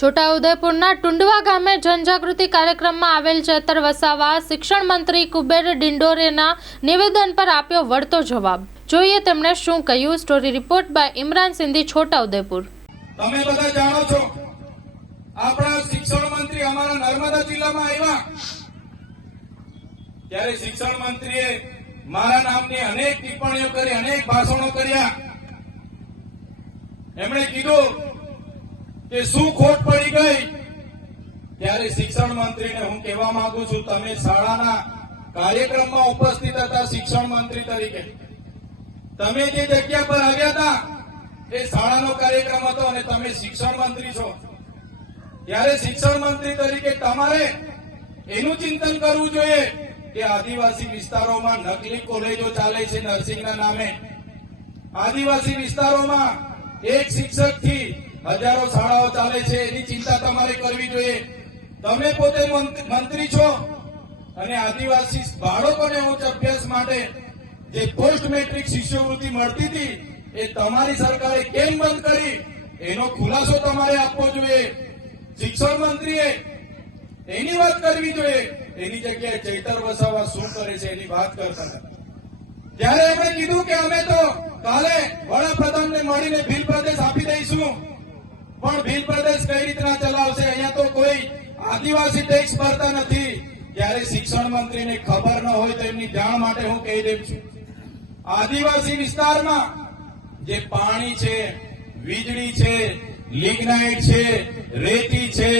છોટાઉદેપુરના ટુંડવા ગામે જનજાગૃતિ કાર્યક્રમમાં આવેલ ચેતર વસાવા શિક્ષણ મંત્રી કુબેર ડિંડોરેના નિવેદન પર આપ્યો વળતો જવાબ। જોઈએ તેમણે શું કહ્યું। Story report by Imran Sindhi, Chhotaudepur. તમે બધા જાણો છો, આપણા શિક્ષણ મંત્રી અમારા નર્મદા જિલ્લામાં આવ્યા ત્યારે શિક્ષણ મંત્રીએ મારા નામની અનેક ટિપ્પણીઓ કરી, અનેક ભાષણો કર્યા। એમણે કીધું કે શું ખોટ પડી ગઈ, ત્યારે શિક્ષણ મંત્રીને હું કહેવા માંગુ છું, તમે શાળાના કાર્યક્રમમાં ઉપસ્થિત હતા શિક્ષણ મંત્રી તરીકે, તમે જે જગ્યા પર આવ્યા હતા એ શાળાનો કાર્યક્રમ હતો અને તમે શિક્ષણ મંત્રી છો, ત્યારે શિક્ષણ મંત્રી તરીકે તમારે એનું ચિંતન કરવું જોઈએ કે આદિવાસી વિસ્તારોમાં નકલી કોલેજો ચાલે છે નર્સિંગના નામે। આદિવાસી વિસ્તારોમાં એક શિક્ષકથી હજારો શાળાઓ ચાલે છે, એની ચિંતા તમારે કરવી જોઈએ। તમે પોતે મંત્રી છો અને આદિવાસી બાળકોને ઉચ્ચ અભ્યાસ માટે જે પોસ્ટ મેટ્રિક શિષ્યવૃત્તિ મળતી હતી એ તમારી સરકારે કેમ બંધ કરી, એનો ખુલાસો તમારે આપવો જોઈએ। શિક્ષણ મંત્રીએ એની વાત કરવી જોઈએ, એની જગ્યાએ ચેતર વસાવા શું કરે છે એની વાત કરતા હતા। ત્યારે એમણે કીધું કે અમે તો કાલે વડાપ્રધાનને મળીને ભીલ પ્રદેશ આપી દઈશું, પણ ભીલ પ્રદેશ કઈ રીતના ચલાવશે, અહીંયા તો કોઈ આદિવાસી ટેક્સ ભરતા નથી। ત્યારે શિક્ષણ મંત્રીને ખબર ન હોય તો એમની જાણ માટે હું કહી દઉં છું, આદિવાસી વિસ્તારમાં જે પાણી છે, વીજળી છે, લિગ્નાઇટ છે, રેતી છે,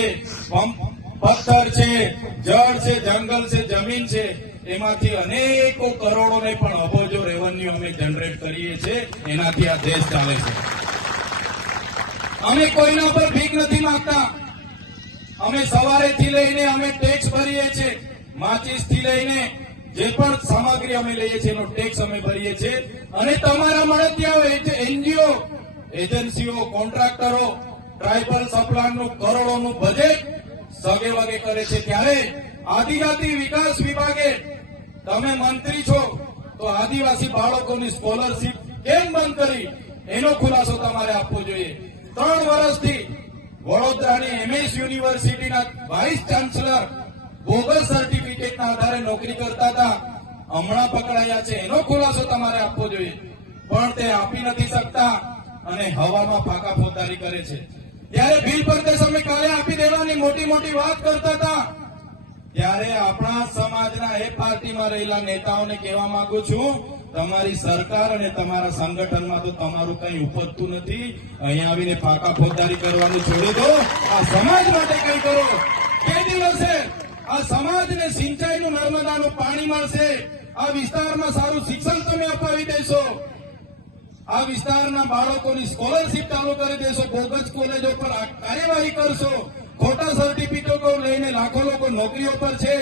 પથ્થર છે, જળ છે, જંગલ છે, જમીન છે, એમાંથી અનેકો કરોડો ને પણ અબજો રેવન્યુ અમે જનરેટ કરીએ છીએ, એનાથી આ દેશ ચાલે છે। અમે કોઈના પર ભીખ નથી માંગતા। અમે સવારેથી લઈને અમે ટેક્સ ભરીએ છીએ, માચીસ થી લઈને જે પણ સામગ્રી અમે લઈએ છીએ એનો ટેક્સ અમે ભરીએ છીએ, અને તમારા મળતિયાઓ, એનજીઓ, એજન્સીઓ, કોન્ટ્રાક્ટરો ટ્રાઇબલ સપ્લાયનું કરોડોનું બજેટ સગે વગે કરે છે। ત્યારે આદિજાતિ વિકાસ વિભાગે, તમે મંત્રી છો તો આદિવાસી બાળકોની સ્કોલરશીપ કેમ બંધ કરી એનો ખુલાસો તમારે આપવો જોઈએ। 3 વર્ષથી વડોદરાની એમએસ યુનિવર્સિટીના વાઇસ ચાન્સલર બોગસ સર્ટિફિકેટના આધારે નોકરી કરતા હતા, હમણાં પકડાયા છે, એનો ખુલાસો તમારે આપવો જોઈએ, પણ તે આપી નથી શકતા અને હવામાં ફાંકા ફોતારી કરે છે। ત્યારે ભીલ પ્રદેશ અમે કાલે આપી દેવાની મોટી મોટી વાત કરતા હતા, ત્યારે આપણા સમાજના એ પાર્ટીમાં રહેલા નેતાઓને કહેવા માંગુ છું, તમારી સરકાર અને તમારા સંગઠનમાં તો તમારું કઈ ઉપજતું નથી, અહીંયા આવીને ફાંકા ફોજદારી કરવાનું છોડી દો, આ સમાજ માટે કઈ કરો। તે દિવસે આ સમાજને સિંચાઈનું નર્મદાનું પાણી મળશે, આ વિસ્તારમાં સારું શિક્ષણ તમે અપાવી દેશો, આ વિસ્તારના બાળકોની સ્કોલરશીપ ચાલુ કરી દેશો, બોગસ કોલેજો પર કાર્યવાહી કરશો, ખોટા સર્ટિફિકેટો લઈને લાખો લોકો નોકરીઓ પર છે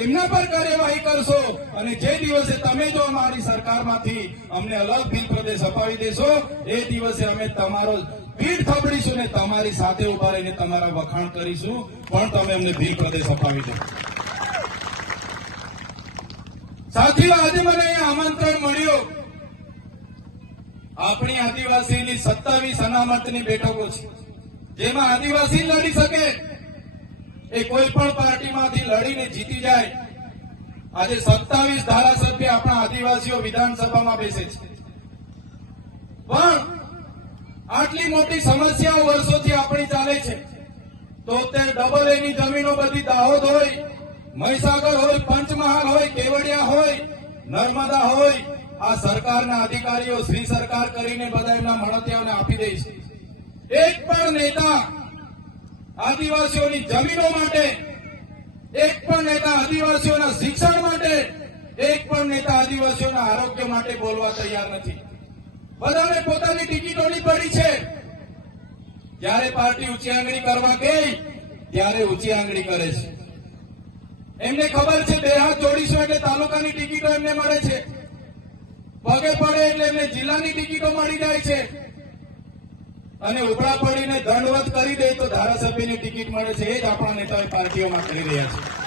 એમના પર કાર્યવાહી કરશો, અને જે દિવસે તમે જો અમારી સરકારમાંથી અમને અલગ ભીલ પ્રદેશ અપાવી દેશો એ દિવસે અમે તમારો પીઠ થબડીશું ને તમારી સાથે ઉભા રહીને તમારા વખાણ કરીશું, પણ તમે અમને ભીલ પ્રદેશ અપાવી દો। સાથીઓ, આજે મને અહીંયા આમંત્રણ મળ્યું, આપણી આદિવાસીની 27 અનામતની બેઠકો છે, જેમાં આદિવાસી લડી શકે, એ કોઈ પણ પાર્ટીમાંથી લડીને જીતી જાય। આજે 27 ધારાસભ્ય આપણા આદિવાસીઓ વિધાનસભામાં બેસે છે, પણ આટલી મોટી સમસ્યાઓ વર્ષોથી આપણી ચાલે છે, તો તે ડબલ એની જમીનો બધી દાહોદ હોય, મહીસાગર હોય, પંચમહાલ હોય, કેવડિયા હોય, નર્મદા હોય, આ સરકારના અધિકારીઓ શ્રી સરકાર કરીને બધા એમના મળતિયાઓને આપી દે છે। એક પણ નેતા આદિવાસીઓની જમીનો માટે, એક પણ નેતા આદિવાસીઓના શિક્ષણ માટે, એક પણ નેતા આદિવાસીઓના આરોગ્ય માટે બોલવા તૈયાર નથી। બધાને પોતાની ટિકિટોની પડી છે, જ્યારે પાર્ટી ઊંચી આંગળી કરવા ગઈ ત્યારે ઊંચી આંગળી કરે છે। એમને ખબર છે 2 હાથ જોડીશું એટલે તાલુકાની ટિકિટો એમને મળે છે, પગે પડે એટલે એમને જિલ્લાની ટિકિટો મળી જાય છે, અને ઉપરા પડીને દંડવત કરી દે તો ધારાસભ્યની ટિકિટ મળે છે। એ જ આપણા નેતાઓ પાર્ટીઓમાં કરી રહ્યા છે।